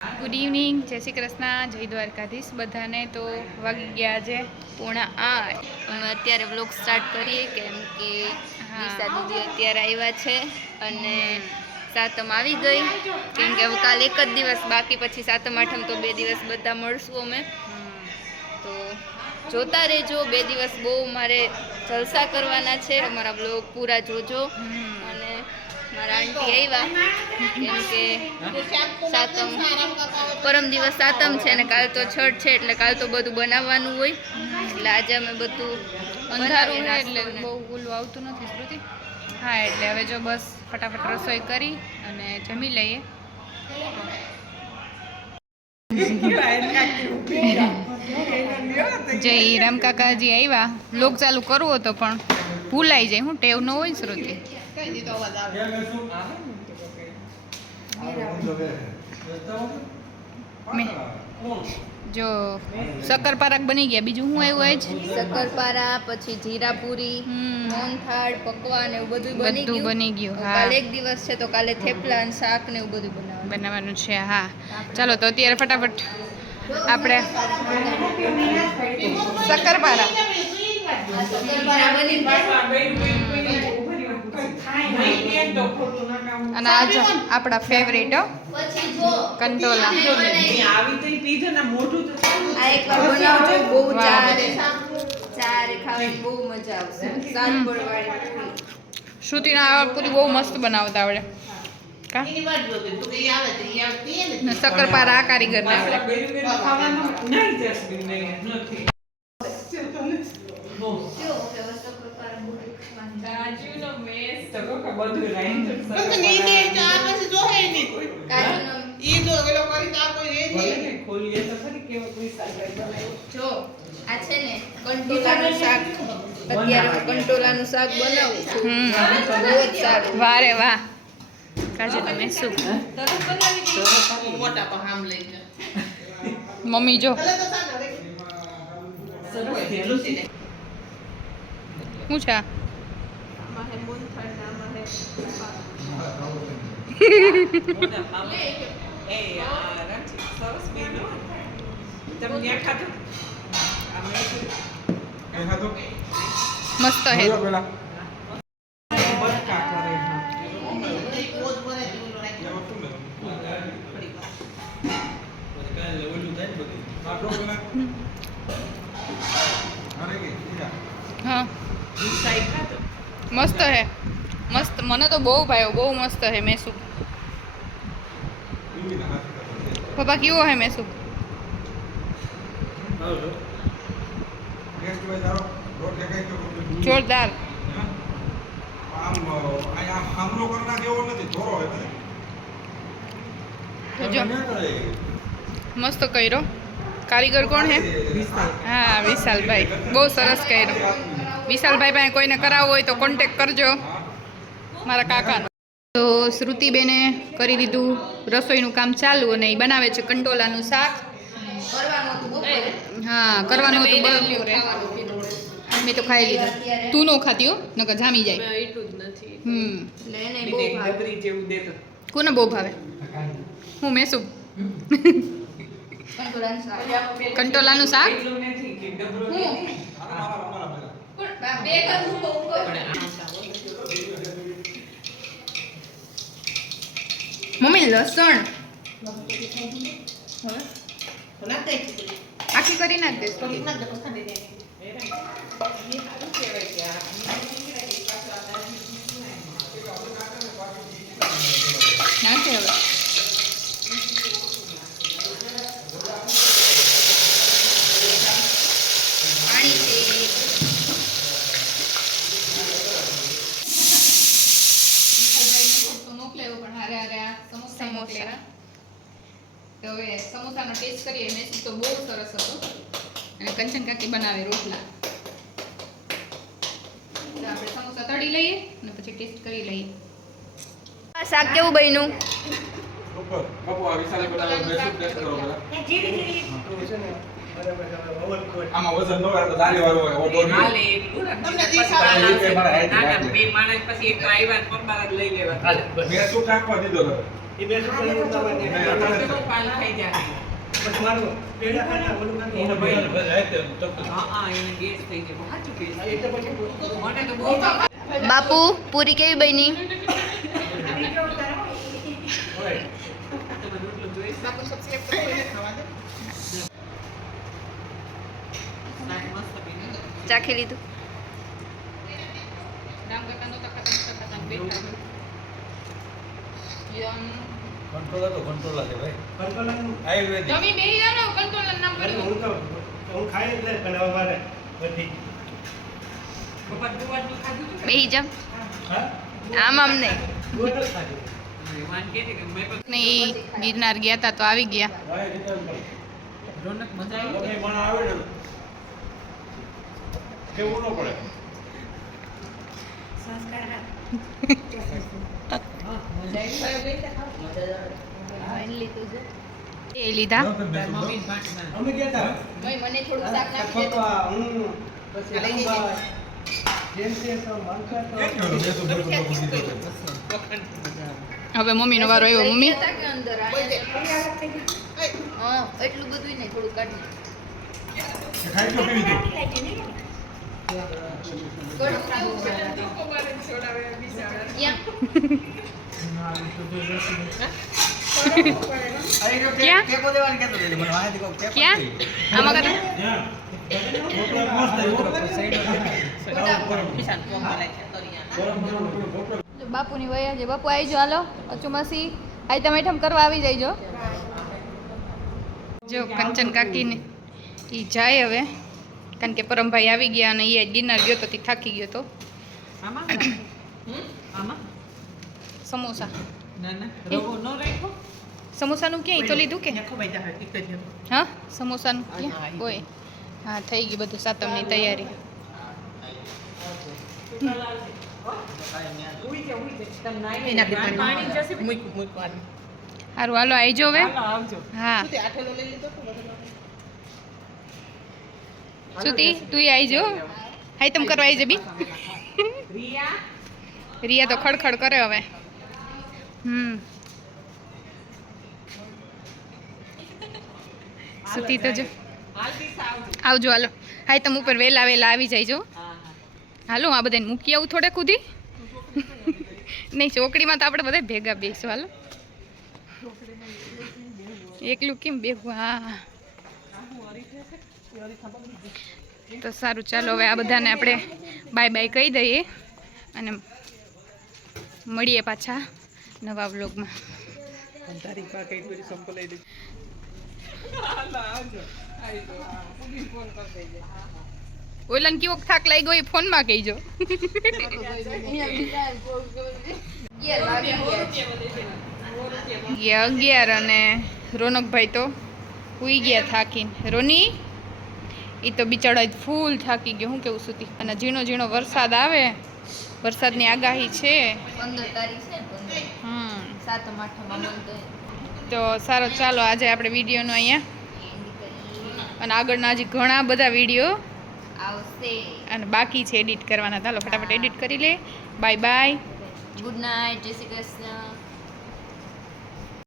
Good evening, જય શ્રી કૃષ્ણ, જય દ્વારકાધીશ બધાને. તો વાગી ગયા છે 7:45. અમે અત્યારે વ્લોગ સ્ટાર્ટ કરીએ કેમ કે નિશા દીદી અત્યારે આવ્યા છે અને સાતમ આવી ગઈ. કેમ કે હવે કાલ એક જ દિવસ બાકી, પછી સાતમ આઠમ તો 2 દિવસ બધા મળશું અમે. તો જોતા રહેજો, 2 દિવસ બહુ મારે જલસા કરવાના છે. અમારા વ્લોગ પૂરા જોજો. અને મારા આંટી આવ્યા કેમ કે સાતમ પરમ દિવસ સાતમ છે અને કાલ તો છઠ છે, એટલે કાલ તો બધું બનાવવાનું હોય. એટલે આજે અમે બધું અંધારું છે એટલે બહુ ઓલું આવતું નથી શ્રુતિ. હા, એટલે હવે જો બસ ફટાફટ રસોઈ કરી અને જમી લઈએ. જય રામ કાકાજી આવ્યા. વ્લોગ ચાલુ કરવો હતો પણ ભૂલાઈ જાય. હું ટેવ ન હોય શ્રુતિ. જો શક્કરપારા બની ગયા. બીજું હું આવ્યું આજ શક્કરપારા, પછી જીરાપુરી, મોહનથાળ, પકવાન એવું બધું બની ગયું. હા, કાલે એક દિવસ છે તો કાલે થેપલા અને શાક ને એવું બધું બનાવવાનું છે. હા, ચાલો તો અત્યારે ફટાફટ આપણે શક્કરપારા અને આજ આપણા ફેવરેટ કંટોલા. શ્રુતિના પૂરી બહુ મસ્ત બનાવતા આવડે. શક્કરપારા આ કારીગરને આવડે. કંટોલાનું શાક બનાવું છું. બહુ જ સારું. વારે વાહ કાજુ તમે શું મમ્મી જો શું છે મસ્ત હે. હા, મસ્ત હે, મસ્ત. મને તો બહુ ભાવ્યો, બહુ મસ્ત હે. મેસુ પપ્પા કેવો હે મેસુ? જોરદાર. મસ્ત કર્યો. કારીગર કોણ હે? હા, વિશાલભાઈ. બહુ સરસ કર્યો. વિશાલભાઈ પાસે કોઈને કરાવવું હોય તો કોન્ટેક કરજો, મારા કાકાનો. તો શ્રુતિબેને કરી દીધું રસોઈનું કામ ચાલુ અને એ બનાવે છે કંટોલાનું શાક. હા, કરવાનું હતું બરોબર. મેં તો ખાઈ લીધું. તું નો ખાતી હો, નકર જામી જાય. કોને બહુ ભાવે? હું મેસું કંટોલાનું શાક. મમ્મી લસણ આખી કરી નાખ દે. નાખે હવે. તો હવે સમોસાનો ટેસ્ટ કરીએ. મેસી તો બહુ સરસ હતો અને કંચન કાકી બનાવે રોટલા. તો આપણે સમોસા તળી લઈએ અને પછી ટેસ્ટ કરી લઈએ. શાક કેવું બન્યું? આમાં વજન નો આવે તો દાલી વાળો હોય ઓ દોડી હાલે તમને જે સારા બે માણસ પછી એક તો આવ્યા પપ્પા લઈ લેવા મેં શું કાકવા દીધો બાપુ પૂરી કેવી બની? ચાખી લીધું? કંટ્રોલ હતો કંટ્રોલ છે ભાઈ આયુર્વેદિક તમે બેહી જાઓ ને કંટ્રોલર નામ કર્યું. બેહી જામ આમ આમ નહીં. નહીં ગિરનાર ગયા તા તો આવી ગયા. તમે મને આવે ને કેવું ન પડે એ લીધા. અમે ગયા હતા મને થોડું શાક નાખી દેજો. હવે મમ્મીનો વારો આવ્યો. મમ્મી હા એટલું બધું નહીં, થોડું કાઢી. ખાઈ તો પીવી દો ક્યાં ક્યાં આમાં કરો. બાપુની વયા છે. બાપુ આવી જો, હાલો અચુમાસી આઈટમ આઈટમ કરવા આવી જઈજો. જો કંચન કાકીને એ જાય હવે, કારણ કે પરમભાઈ આવી ગયા અને એ ગિરનાર ગયો તો તે થાકી ગયો તો. સમોસા સમોસાનું ક્યાંય તો લીધું કે હા સમોસાનું ક્યાં હોય? હા થઈ ગયું બધું સાતમની તૈયારી. સારું હાલો આવી જો હવે. હા સુતી તું આવી જો, હાઈ તમ કરવા આવી જબી. રિયા તો ખડખડ કરે હવે. સુતી તો જો. આવજો હાલો. હાઈ તમ ઉપર વહેલા વહેલા આવી જઈજો. હાલો આ બધાને મૂકી આવું થોડે કુદી. નહીં ચોકડીમાં તો આપણે બધા ભેગા બેસું. હાલો એકલું કેમ ભેગું? હા તો સારું ચાલો હવે આ બધાને આપણે બાય બાય કહી દઈએ અને મળીએ પાછા નવા વ્લોગમાં. ઓલાને કેવો થાક લાગ્યો એ ફોનમાં કહીજો. 11 અને રોનકભાઈ તો સુઈ ગયા થાકીને. રોની એ તો બિચારો ફૂલ થાકી ગયો. શું કેવું સુતી? અને ઝીણો ઝીણો વરસાદ આવે, વરસાદની આગાહી છે. 15 તારીખ છે ને, 15 સાતમ આઠમ આનંદ. તો સારો ચાલો આજે આપણે વિડીયોનો અહીંયા અને આગળના હજી ઘણા બધા વિડીયો આવશે અને બાકી છે એડિટ કરવાના. ચાલો ફટાફટ એડિટ કરી લે. બાય બાય, ગુડ નાઇટ, જય શ્રી કૃષ્ણ.